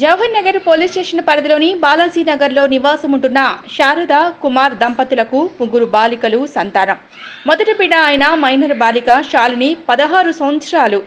Jawahar Nagar police station పరిధిలోని బాలాజీ నగర్లో నివాసం ఉంటున్న శారద కుమార్ దంపతులకు ముగ్గురు బాలికలు సంతానం. మొదటి బిడ్డ అయిన మైనర్ బాలిక శాలిని 16 సంవత్సరాలు.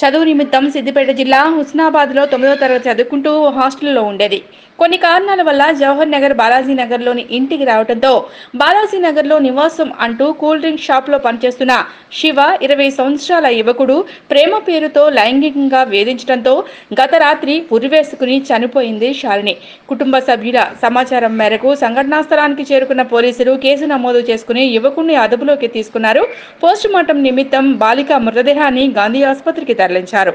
చదువు నిమిత్తం సిద్దిపేట జిల్లా హుస్నాబాద్లో 9వ తరగతి చదువుకుంటూ హాస్టల్లో ఉండేది. కొన్ని కారణాల వల్ల జవహర్ నగర్ బాలాజీ నగర్లోని ఇంటికి రావడంతో బాలాజీ నగర్లో నివాసం అంటూ కూల్ డ్రింక్ షాప్లో పనిచేస్తున్న శివ 20 సంవత్సరాల యువకుడు ప్రేమ పేరుతో లైంగికంగా వేధించడంతో గత రాత్రి ఉరివేసుకుని చనిపోయింది శాలిని. కుటుంబ సభ్యుల సమాచారం మేరకు సంఘటనా స్థలానికి చేరుకున్న పోలీసులు కేసు నమోదు చేసుకుని యువకుడిని అదుపులోకి తీసుకున్నారు. పోస్టుమార్టం నిమిత్తం బాలిక మృతదేహాన్ని గాంధీ ఆసుపత్రికి తరలించారు.